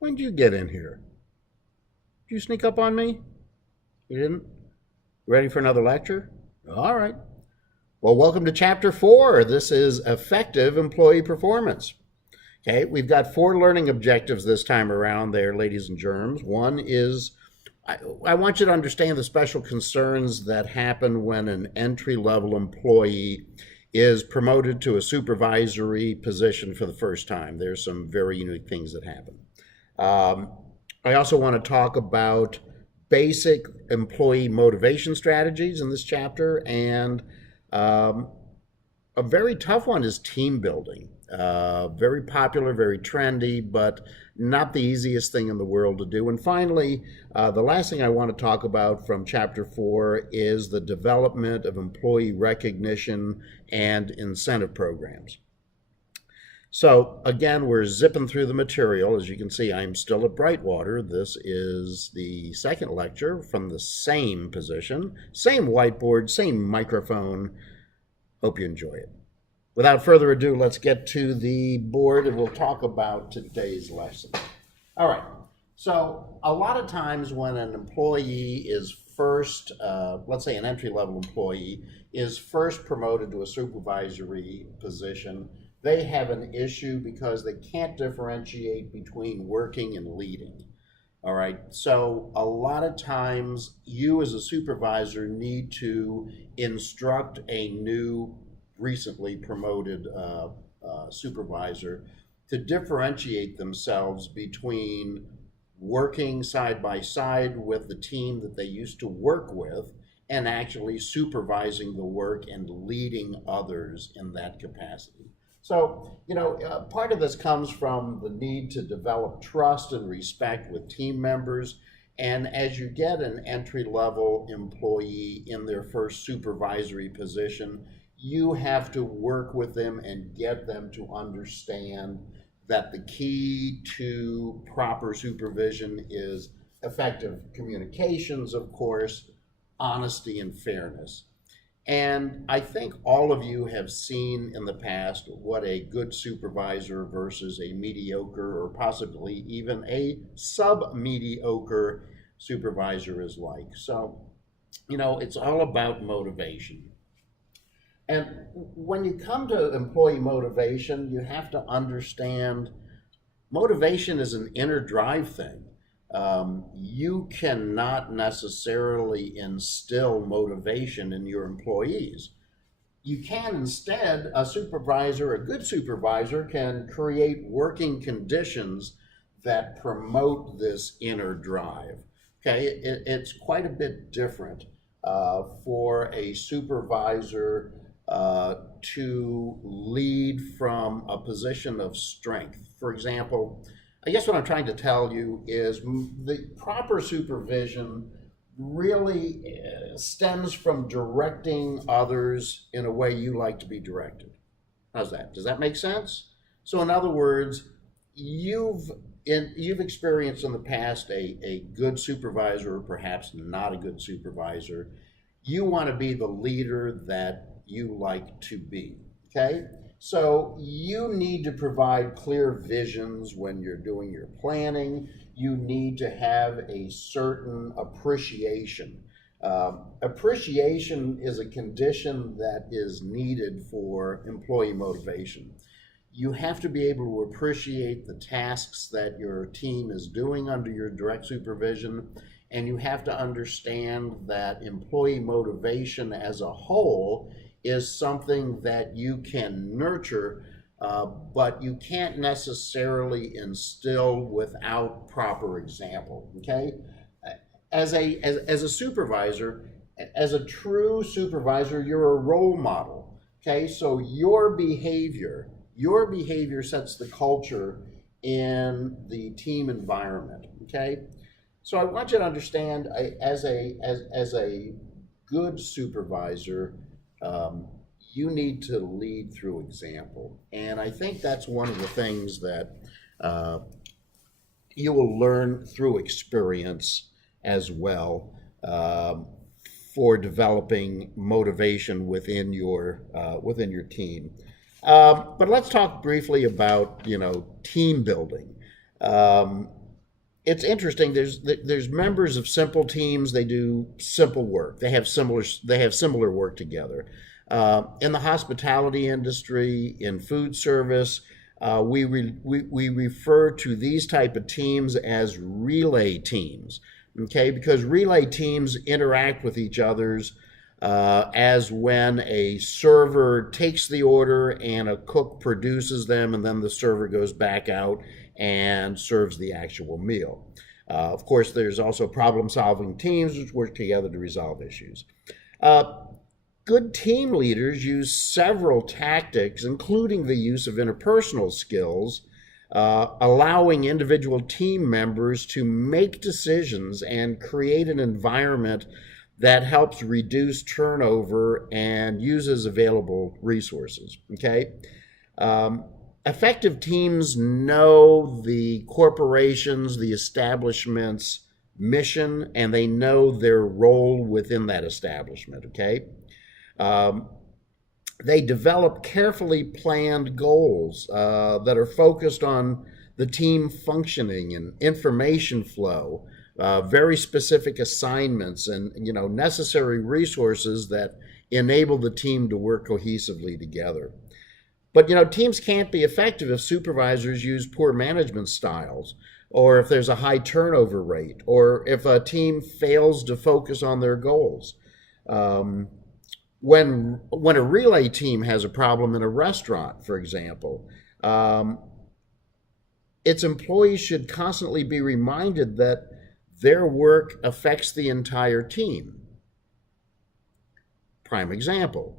When did you get in here? Did you sneak up on me? You didn't? Ready for another lecture? All right. Well, welcome to Chapter 4. This is Effective Employee Performance. Okay, we've got 4 learning objectives this time around there, ladies and germs. One is I want you to understand the special concerns that happen when an entry-level employee is promoted to a supervisory position for the first time. There's some very unique things that happen. I also want to talk about basic employee motivation strategies in this chapter, and a very tough one is team building. Very popular, very trendy, but not the easiest thing in the world to do. And finally, the last thing I want to talk about from Chapter 4 is the development of employee recognition and incentive programs. So again, we're zipping through the material. As you can see, I'm still at Brightwater. This is the second lecture from the same position, same whiteboard, same microphone. Hope you enjoy it. Without further ado, let's get to the board and we'll talk about today's lesson. All right, so a lot of times when an employee is first, let's say an entry-level employee is first promoted to a supervisory position, they have an issue because they can't differentiate between working and leading. All right, so a lot of times you as a supervisor need to instruct a new recently promoted supervisor to differentiate themselves between working side by side with the team that they used to work with and actually supervising the work and leading others in that capacity. So, part of this comes from the need to develop trust and respect with team members. And as you get an entry-level employee in their first supervisory position, you have to work with them and get them to understand that the key to proper supervision is effective communications, of course, honesty and fairness. And I think all of you have seen in the past what a good supervisor versus a mediocre or possibly even a sub-mediocre supervisor is like. So, it's all about motivation. And when you come to employee motivation, you have to understand motivation is an inner drive thing. You cannot necessarily instill motivation in your employees. You can instead, a good supervisor can create working conditions that promote this inner drive. Okay, it's quite a bit different for a supervisor to lead from a position of strength. For example, I guess what I'm trying to tell you is the proper supervision really stems from directing others in a way you like to be directed. How's that? Does that make sense? So in other words, you've experienced in the past a good supervisor or perhaps not a good supervisor. You want to be the leader that you like to be, okay? So you need to provide clear visions when you're doing your planning. You need to have a certain appreciation. Appreciation is a condition that is needed for employee motivation. You have to be able to appreciate the tasks that your team is doing under your direct supervision, and you have to understand that employee motivation as a whole is something that you can nurture, but you can't necessarily instill without proper example, okay? As a supervisor, as a true supervisor, you're a role model, okay? So your behavior sets the culture in the team environment, okay? So I want you to understand, as a good supervisor, you need to lead through example. And I think that's one of the things that you will learn through experience as well for developing motivation within your team. But let's talk briefly about team building. it's interesting. There's members of simple teams. They do simple work. They have similar work together. In the hospitality industry, in food service, we refer to these type of teams as relay teams. Okay, because relay teams interact with each other's as when a server takes the order and a cook produces them, and then the server goes back out and serves the actual meal. Of course, there's also problem-solving teams which work together to resolve issues. Good team leaders use several tactics, including the use of interpersonal skills, allowing individual team members to make decisions and create an environment that helps reduce turnover and uses available resources. Okay. Effective teams know the corporation's, the establishment's mission, and they know their role within that establishment. Okay. They develop carefully planned goals that are focused on the team functioning and information flow, very specific assignments, and necessary resources that enable the team to work cohesively together. But teams can't be effective if supervisors use poor management styles, or if there's a high turnover rate, or if a team fails to focus on their goals. When a relay team has a problem in a restaurant, for example, its employees should constantly be reminded that their work affects the entire team. Prime example,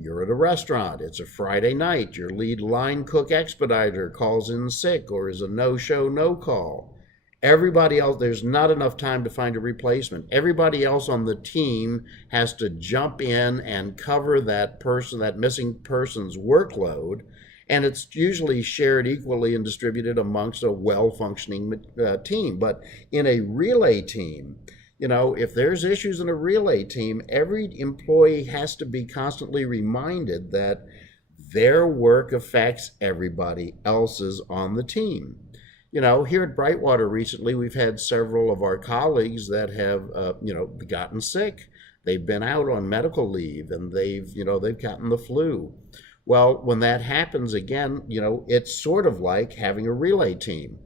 you're at a restaurant, it's a Friday night, your lead line cook expediter calls in sick or is a no-show, no-call. Everybody else, there's not enough time to find a replacement. Everybody else on the team has to jump in and cover that missing person's workload, and it's usually shared equally and distributed amongst a well-functioning team. But in a relay team, if there's issues in a relay team, every employee has to be constantly reminded that their work affects everybody else's on the team. Here at Brightwater recently, we've had several of our colleagues that have, gotten sick. They've been out on medical leave, and they've gotten the flu. Well, when that happens again, it's sort of like having a relay team.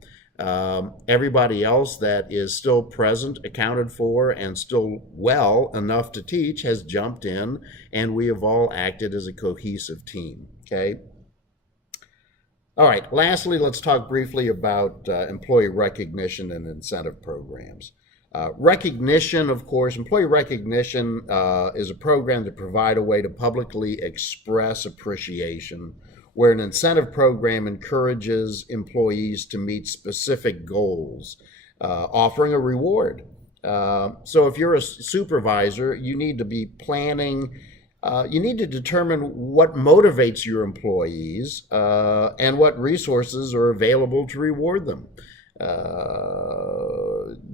Everybody else that is still present, accounted for, and still well enough to teach has jumped in, and we have all acted as a cohesive team. Okay. All right, lastly, let's talk briefly about employee recognition and incentive programs. Recognition, of course, employee recognition is a program to provide a way to publicly express appreciation, where an incentive program encourages employees to meet specific goals, offering a reward. So if you're a supervisor, you need to be planning. You need to determine what motivates your employees and what resources are available to reward them.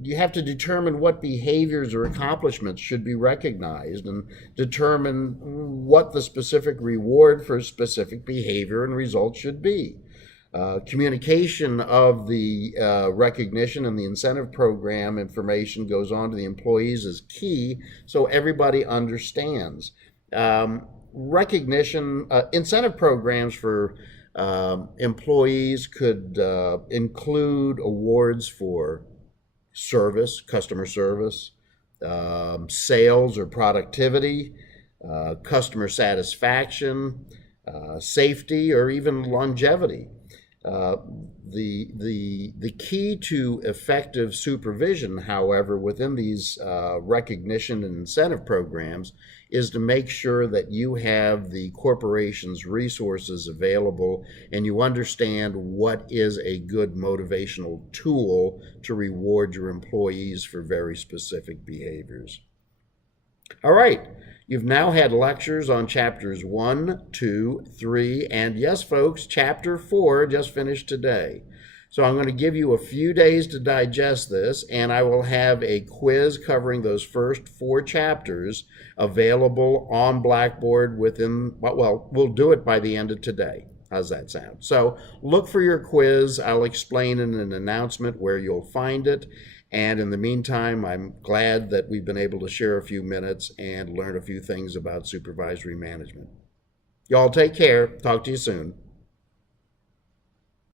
You have to determine what behaviors or accomplishments should be recognized and determine what the specific reward for specific behavior and results should be. Communication of the recognition and the incentive program information goes on to the employees is key so everybody understands. Recognition, incentive programs for employees could include awards for service, customer service, sales or productivity, customer satisfaction, safety, or even longevity. The key to effective supervision, however, within these recognition and incentive programs is to make sure that you have the corporation's resources available and you understand what is a good motivational tool to reward your employees for very specific behaviors. All right. You've now had lectures on chapters 1, 2, 3, and yes, folks, chapter 4 just finished today. So I'm going to give you a few days to digest this, and I will have a quiz covering those first 4 chapters available on Blackboard we'll do it by the end of today. How's that sound? So look for your quiz. I'll explain in an announcement where you'll find it. And in the meantime, I'm glad that we've been able to share a few minutes and learn a few things about supervisory management. Y'all take care. Talk to you soon.